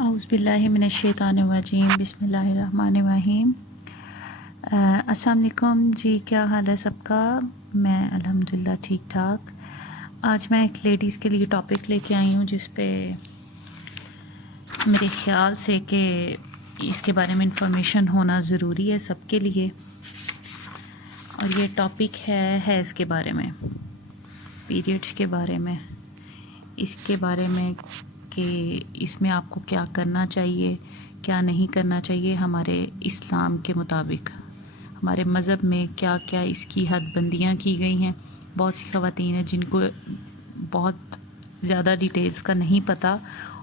اعوذ باللہ من الشیطان الرجیم، بسم اللہ الرحمن الرحیم۔ السلام علیکم جی، کیا حال ہے سب کا؟ میں الحمدللہ ٹھیک ٹھاک۔ آج میں ایک لیڈیز کے لیے ٹاپک لے کے آئی ہوں جس پہ میرے خیال سے کہ اس کے بارے میں انفارمیشن ہونا ضروری ہے سب کے لیے، اور یہ ٹاپک ہے حیض کے بارے میں، پیریڈس کے بارے میں، اس کے بارے میں کہ اس میں آپ کو کیا کرنا چاہیے، کیا نہیں کرنا چاہیے ہمارے اسلام کے مطابق، ہمارے مذہب میں کیا کیا اس کی حد بندیاں کی گئی ہیں۔ بہت سی خواتین ہیں جن کو بہت زیادہ ڈیٹیلز کا نہیں پتہ،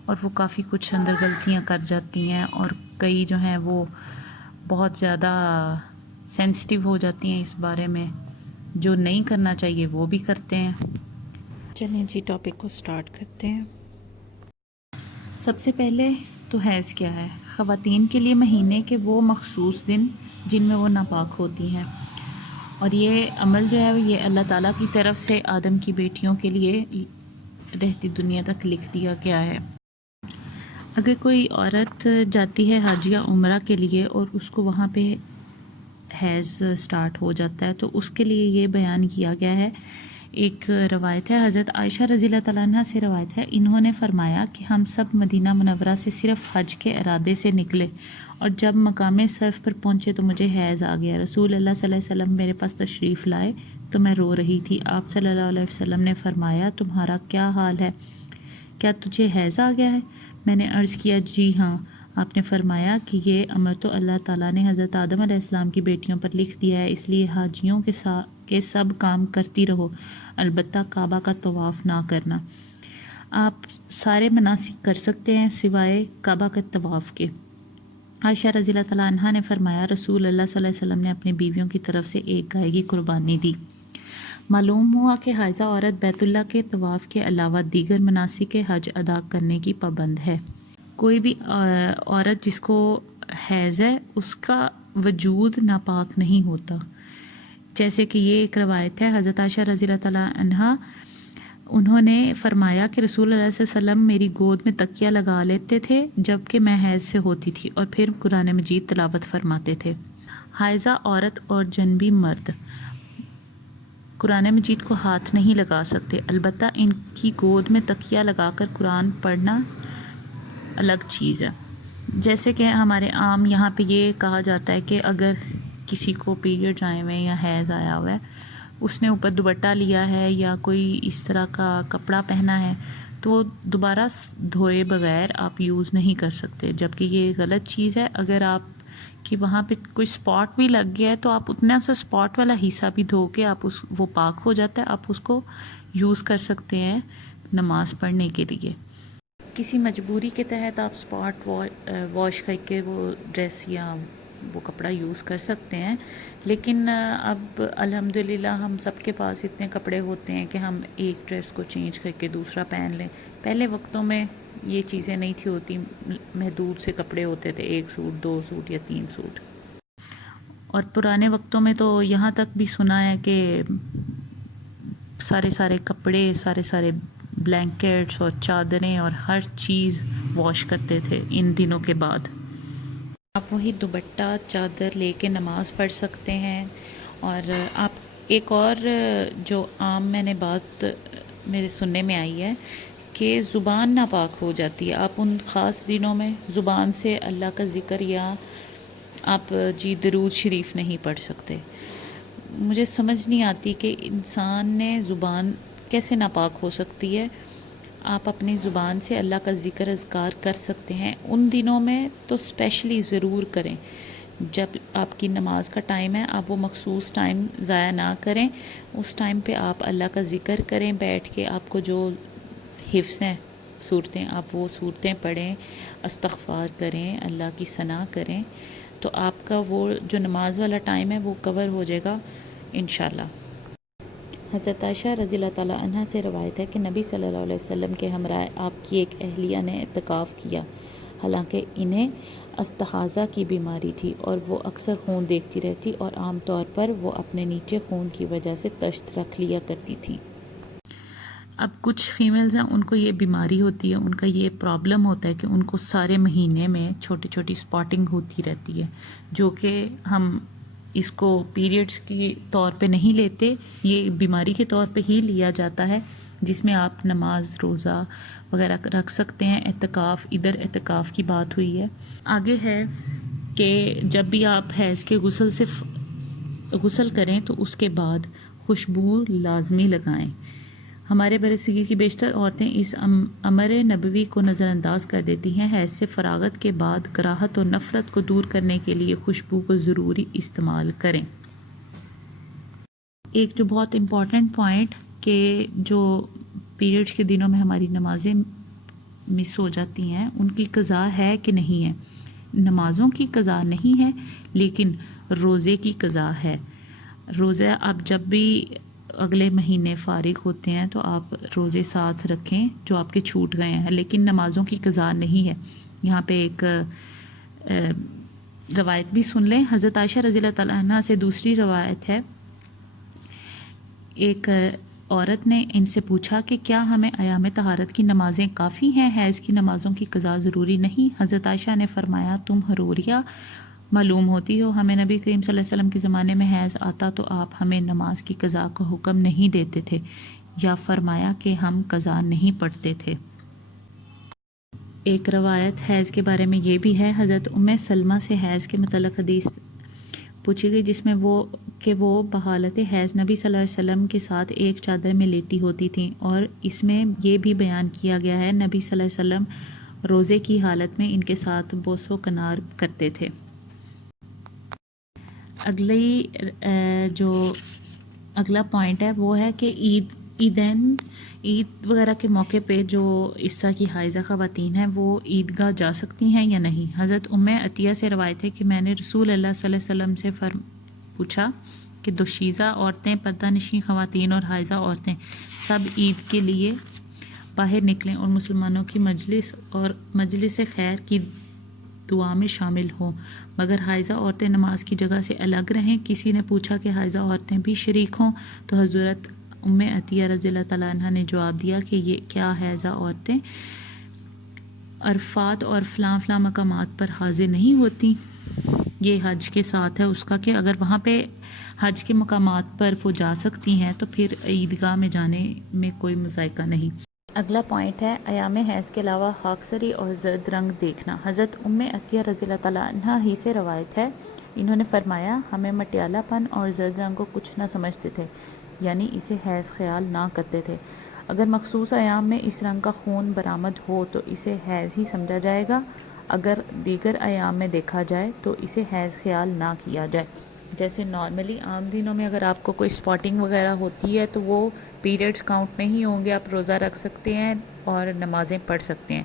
اور وہ کافی کچھ اندر غلطیاں کر جاتی ہیں، اور کئی جو ہیں وہ بہت زیادہ سینسٹیو ہو جاتی ہیں اس بارے میں، جو نہیں کرنا چاہیے وہ بھی کرتے ہیں۔ چلیں جی ٹاپک کو سٹارٹ کرتے ہیں۔ سب سے پہلے تو حیض کیا ہے؟ خواتین کے لیے مہینے کے وہ مخصوص دن جن میں وہ ناپاک ہوتی ہیں، اور یہ عمل جو ہے یہ اللہ تعالیٰ کی طرف سے آدم کی بیٹیوں کے لیے رہتی دنیا تک لکھ دیا گیا ہے۔ اگر کوئی عورت جاتی ہے حج یا عمرہ کے لیے اور اس کو وہاں پہ حیض سٹارٹ ہو جاتا ہے تو اس کے لیے یہ بیان کیا گیا ہے۔ ایک روایت ہے، حضرت عائشہ رضی اللہ تعالیٰ عنہ سے روایت ہے، انہوں نے فرمایا کہ ہم سب مدینہ منورہ سے صرف حج کے ارادے سے نکلے، اور جب مقام صرف پر پہنچے تو مجھے حیض آ گیا۔ رسول اللہ صلی اللہ علیہ وسلم میرے پاس تشریف لائے تو میں رو رہی تھی۔ آپ صلی اللہ علیہ وسلم نے فرمایا، تمہارا کیا حال ہے؟ کیا تجھے حیض آ گیا ہے؟ میں نے عرض کیا، جی ہاں۔ آپ نے فرمایا کہ یہ امر تو اللہ تعالیٰ نے حضرت آدم علیہ السلام کی بیٹیوں پر لکھ دیا ہے، اس لیے حاجیوں کے سب کام کرتی رہو، البتہ کعبہ کا طواف نہ کرنا۔ آپ سارے مناسک کر سکتے ہیں سوائے کعبہ کے طواف کے۔ عائشہ رضی اللہ تعالیٰ عنہا نے فرمایا، رسول اللہ صلی اللہ علیہ وسلم نے اپنی بیویوں کی طرف سے ایک گائے کی قربانی دی۔ معلوم ہوا کہ حائضہ عورت بیت اللہ کے طواف کے علاوہ دیگر مناسک حج ادا کرنے کی پابند ہے۔ کوئی بھی عورت جس کو حیض ہے اس کا وجود ناپاک نہیں ہوتا، جیسے کہ یہ ایک روایت ہے، حضرت عائشہ رضی اللہ تعالیٰ عنہا انہوں نے فرمایا کہ رسول اللہ صلی اللہ علیہ وسلم میری گود میں تکیہ لگا لیتے تھے جب کہ میں حیض سے ہوتی تھی، اور پھر قرآن مجید تلاوت فرماتے تھے۔ حائضہ عورت اور جنبی مرد قرآن مجید کو ہاتھ نہیں لگا سکتے، البتہ ان کی گود میں تکیہ لگا کر قرآن پڑھنا الگ چیز ہے۔ جیسے کہ ہمارے عام یہاں پہ یہ کہا جاتا ہے کہ اگر کسی کو پیریڈ آئے ہوئے ہیں یا حیض آیا ہوا ہے، اس نے اوپر دوپٹہ لیا ہے یا کوئی اس طرح کا کپڑا پہنا ہے تو وہ دوبارہ دھوئے بغیر آپ یوز نہیں کر سکتے، جبکہ یہ غلط چیز ہے۔ اگر آپ کہ وہاں پہ کوئی سپاٹ بھی لگ گیا ہے تو آپ اتنا سا سپاٹ والا حصہ بھی دھو کے وہ پاک ہو جاتا ہے، آپ اس کو یوز کر سکتے ہیں نماز پڑھنے کے لیے۔ کسی مجبوری کے تحت آپ سپاٹ واش کر کے وہ ڈریس یا وہ کپڑا یوز کر سکتے ہیں، لیکن اب الحمدللہ ہم سب کے پاس اتنے کپڑے ہوتے ہیں کہ ہم ایک ڈریس کو چینج کر کے دوسرا پہن لیں۔ پہلے وقتوں میں یہ چیزیں نہیں تھی ہوتی، محدود سے کپڑے ہوتے تھے، 1 سوٹ 2 سوٹ یا 3 سوٹ۔ اور پرانے وقتوں میں تو یہاں تک بھی سنا ہے کہ سارے کپڑے، سارے بلینکٹس اور چادریں اور ہر چیز واش کرتے تھے ان دنوں کے بعد۔ آپ وہی دوپٹہ چادر لے کے نماز پڑھ سکتے ہیں۔ اور آپ ایک اور جو عام میں نے بات میرے سننے میں آئی ہے کہ زبان ناپاک ہو جاتی ہے، آپ ان خاص دنوں میں زبان سے اللہ کا ذکر یا آپ درود شریف نہیں پڑھ سکتے۔ مجھے سمجھ نہیں آتی کہ انسان نے زبان کیسے ناپاک ہو سکتی ہے۔ آپ اپنی زبان سے اللہ کا ذکر اذکار کر سکتے ہیں، ان دنوں میں تو اسپیشلی ضرور کریں۔ جب آپ کی نماز کا ٹائم ہے، آپ وہ مخصوص ٹائم ضائع نہ کریں، اس ٹائم پہ آپ اللہ کا ذکر کریں بیٹھ کے، آپ کو جو حفظ ہیں صورتیں آپ وہ صورتیں پڑھیں، استغفار کریں، اللہ کی ثنا کریں، تو آپ کا وہ جو نماز والا ٹائم ہے وہ کور ہو جائے گا انشاءاللہ۔ حضرت عائشہ رضی اللہ تعالیٰ عنہ سے روایت ہے کہ نبی صلی اللہ علیہ وسلم کے ہمراہ آپ کی ایک اہلیہ نے اعتکاف کیا، حالانکہ انہیں استحاضہ کی بیماری تھی اور وہ اکثر خون دیکھتی رہتی، اور عام طور پر وہ اپنے نیچے خون کی وجہ سے تشت رکھ لیا کرتی تھی۔ اب کچھ فیمیلز ہیں ان کو یہ بیماری ہوتی ہے، ان کا یہ پرابلم ہوتا ہے کہ ان کو سارے مہینے میں چھوٹی چھوٹی سپاٹنگ ہوتی رہتی ہے، جو کہ ہم اس کو پیریڈز کی طور پہ نہیں لیتے، یہ بیماری کے طور پہ ہی لیا جاتا ہے، جس میں آپ نماز روزہ وغیرہ رکھ سکتے ہیں۔ اعتکاف، ادھر اعتکاف کی بات ہوئی ہے۔ آگے ہے کہ جب بھی آپ حیض کے غسل کریں تو اس کے بعد خوشبو لازمی لگائیں۔ ہمارے برصغیر کی بیشتر عورتیں اس امر نبوی کو نظر انداز کر دیتی ہیں۔ حیض سے فراغت کے بعد کراہت اور نفرت کو دور کرنے کے لیے خوشبو کو ضروری استعمال کریں۔ ایک جو بہت امپورٹنٹ پوائنٹ کہ جو پیریڈز کے دنوں میں ہماری نمازیں مس ہو جاتی ہیں، ان کی قضا ہے کہ نہیں ہے؟ نمازوں کی قضا نہیں ہے، لیکن روزے کی قضا ہے۔ روزہ آپ جب بھی اگلے مہینے فارغ ہوتے ہیں تو آپ روزے ساتھ رکھیں جو آپ کے چھوٹ گئے ہیں، لیکن نمازوں کی قضا نہیں ہے۔ یہاں پہ ایک روایت بھی سن لیں۔ حضرت عائشہ رضی اللہ تعالیٰ عنہ سے دوسری روایت ہے، ایک عورت نے ان سے پوچھا کہ کیا ہمیں ایام طہارت کی نمازیں کافی ہیں، حیض کی نمازوں کی قضا ضروری نہیں؟ حضرت عائشہ نے فرمایا، تم حروریہ معلوم ہوتی ہو، ہمیں نبی کریم صلی اللہ علیہ وسلم کے زمانے میں حیض آتا تو آپ ہمیں نماز کی قضا کا حکم نہیں دیتے تھے یا فرمایا کہ ہم قضا نہیں پڑھتے تھے۔ ایک روایت حیض کے بارے میں یہ بھی ہے، حضرت ام سلمہ سے حیض کے متعلق حدیث پوچھی گئی جس میں وہ بحالت حیض نبی صلی اللہ علیہ وسلم کے ساتھ ایک چادر میں لیٹی ہوتی تھیں، اور اس میں یہ بھی بیان کیا گیا ہے نبی صلی اللہ علیہ وسلم روزے کی حالت میں ان کے ساتھ بوس و کنار کرتے تھے۔ اگلا پوائنٹ ہے وہ ہے کہ عید وغیرہ کے موقع پہ جو اس طرح کی حائضہ خواتین ہیں وہ عیدگاہ جا سکتی ہیں یا نہیں۔ حضرت ام عطیہ سے روایت ہے کہ میں نے رسول اللہ صلی اللہ علیہ وسلم سے پوچھا کہ دوشیزہ عورتیں، پردہ نشین خواتین اور حائضہ عورتیں سب عید کے لیے باہر نکلیں اور مسلمانوں کی مجلس خیر کی دعا میں شامل ہوں، مگر حائضہ عورتیں نماز کی جگہ سے الگ رہیں۔ کسی نے پوچھا کہ حائضہ عورتیں بھی شریک ہوں، تو حضرت ام عطیہ رضی اللہ تعالیٰ عنہ نے جواب دیا کہ یہ کیا حائضہ عورتیں عرفات اور فلاں فلاں مقامات پر حاضر نہیں ہوتی؟ یہ حج کے ساتھ ہے اس کا کہ اگر وہاں پہ حج کے مقامات پر وہ جا سکتی ہیں تو پھر عیدگاہ میں جانے میں کوئی مذائقہ نہیں۔ اگلا پوائنٹ ہے ایام حیض کے علاوہ خاکساری اور زرد رنگ دیکھنا۔ حضرت ام عطیہ رضی اللہ تعالیٰ عنہ ہی سے روایت ہے، انہوں نے فرمایا، ہمیں مٹیالہ پن اور زرد رنگ کو کچھ نہ سمجھتے تھے، یعنی اسے حیض خیال نہ کرتے تھے۔ اگر مخصوص ایام میں اس رنگ کا خون برآمد ہو تو اسے حیض ہی سمجھا جائے گا، اگر دیگر ایام میں دیکھا جائے تو اسے حیض خیال نہ کیا جائے۔ جیسے نارملی عام دنوں میں اگر آپ کو کوئی سپاٹنگ وغیرہ ہوتی ہے تو وہ پیریڈز کاؤنٹ نہیں ہوں گے، آپ روزہ رکھ سکتے ہیں اور نمازیں پڑھ سکتے ہیں،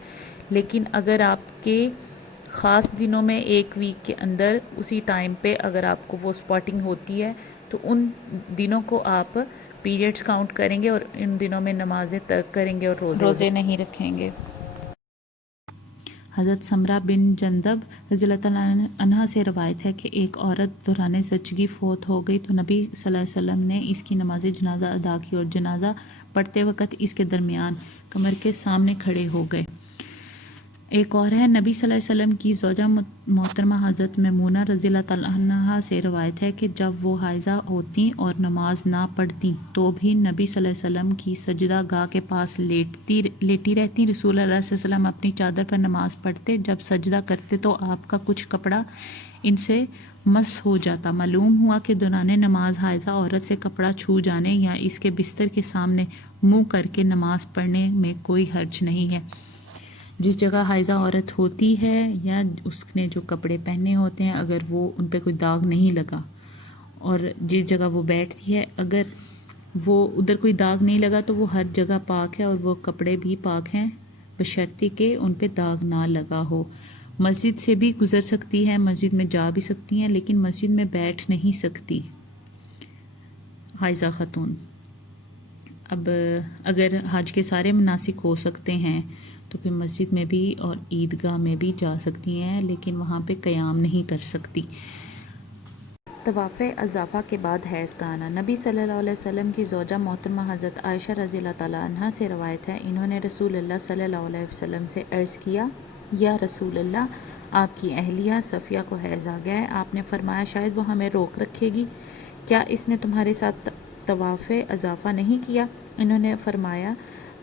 لیکن اگر آپ کے خاص دنوں میں ایک ویک کے اندر اسی ٹائم پہ اگر آپ کو وہ سپاٹنگ ہوتی ہے تو ان دنوں کو آپ پیریڈز کاؤنٹ کریں گے اور ان دنوں میں نمازیں ترک کریں گے اور روزے نہیں رکھیں گے۔ حضرت سمرہ بن جندب رضی اللہ تعالیٰ عنہ سے روایت ہے کہ ایک عورت دوران زچگی فوت ہو گئی تو نبی صلی اللہ علیہ وسلم نے اس کی نماز جنازہ ادا کی اور جنازہ پڑھتے وقت اس کے درمیان کمر کے سامنے کھڑے ہو گئے۔ ایک اور ہے، نبی صلی اللہ علیہ وسلم کی زوجہ محترمہ حضرت میمونہ رضی اللہ تعالیٰ عنہا سے روایت ہے کہ جب وہ حائضہ ہوتیں اور نماز نہ پڑھتیں تو بھی نبی صلی اللہ علیہ وسلم کی سجدہ گاہ کے پاس لیٹی رہتی۔ رسول اللہ صلی اللہ علیہ وسلم اپنی چادر پر نماز پڑھتے، جب سجدہ کرتے تو آپ کا کچھ کپڑا ان سے مسح ہو جاتا۔ معلوم ہوا کہ دوران نماز حائضہ عورت سے کپڑا چھو جانے یا اس کے بستر کے سامنے منہ کر کے نماز پڑھنے میں کوئی حرج نہیں ہے۔ جس جگہ حائضہ عورت ہوتی ہے یا اس نے جو کپڑے پہنے ہوتے ہیں اگر وہ ان پہ کوئی داغ نہیں لگا، اور جس جگہ وہ بیٹھتی ہے اگر وہ ادھر کوئی داغ نہیں لگا تو وہ ہر جگہ پاک ہے اور وہ کپڑے بھی پاک ہیں، بشرطے کہ ان پہ داغ نہ لگا ہو۔ مسجد سے بھی گزر سکتی ہے، مسجد میں جا بھی سکتی ہیں، لیکن مسجد میں بیٹھ نہیں سکتی حائضہ خاتون۔ اب اگر حج کے سارے مناسک ہو سکتے ہیں تو پھر مسجد میں بھی اور عیدگاہ میں بھی جا سکتی ہیں، لیکن وہاں پہ قیام نہیں کر سکتی۔ طواف اضافہ کے بعد حیض کا آنا۔ نبی صلی اللہ علیہ وسلم کی زوجہ محترمہ حضرت عائشہ رضی اللہ تعالیٰ عنہ سے روایت ہے، انہوں نے رسول اللہ صلی اللہ علیہ وسلم سے عرض کیا، یا رسول اللہ، آپ کی اہلیہ صفیہ کو حیض آ گیا ہے۔ آپ نے فرمایا شاید وہ ہمیں روک رکھے گی، کیا اس نے تمہارے ساتھ طواف اضافہ نہیں کیا؟ انہوں نے فرمایا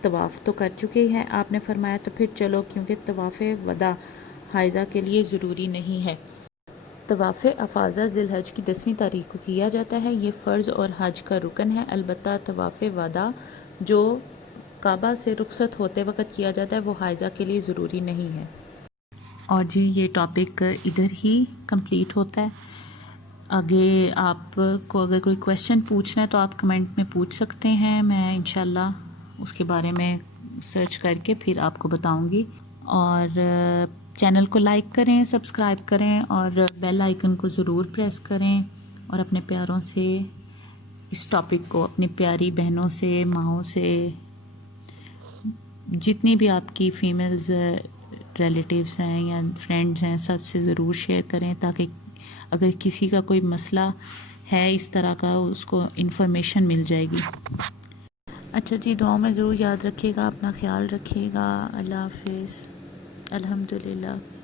طواف تو کر چکے ہی ہے۔ آپ نے فرمایا تو پھر چلو، کیونکہ طواف وداع حائضہ کے لیے ضروری نہیں ہے۔ طواف افاضہ ذی الحج کی 10ویں تاریخ کو کیا جاتا ہے، یہ فرض اور حج کا رکن ہے، البتہ طواف وداع جو کعبہ سے رخصت ہوتے وقت کیا جاتا ہے وہ حائضہ کے لیے ضروری نہیں ہے۔ اور جی یہ ٹاپک ادھر ہی کمپلیٹ ہوتا ہے۔ آگے آپ کو اگر کوئی کویشچن پوچھنا ہے تو آپ کمنٹ میں پوچھ سکتے ہیں، میں انشاءاللہ اس کے بارے میں سرچ کر کے پھر آپ کو بتاؤں گی۔ اور چینل کو لائک کریں، سبسکرائب کریں اور بیل آئیکن کو ضرور پریس کریں، اور اپنے پیاروں سے اس ٹاپک کو، اپنی پیاری بہنوں سے، ماؤں سے، جتنی بھی آپ کی فیمیلز ریلیٹیوز ہیں یا فرینڈز ہیں، سب سے ضرور شیئر کریں، تاکہ اگر کسی کا کوئی مسئلہ ہے اس طرح کا اس کو انفارمیشن مل جائے گی۔ اچھا جی، دعاؤں میں ضرور یاد رکھیے گا، اپنا خیال رکھیے گا۔ اللہ حافظ۔ الحمدللہ۔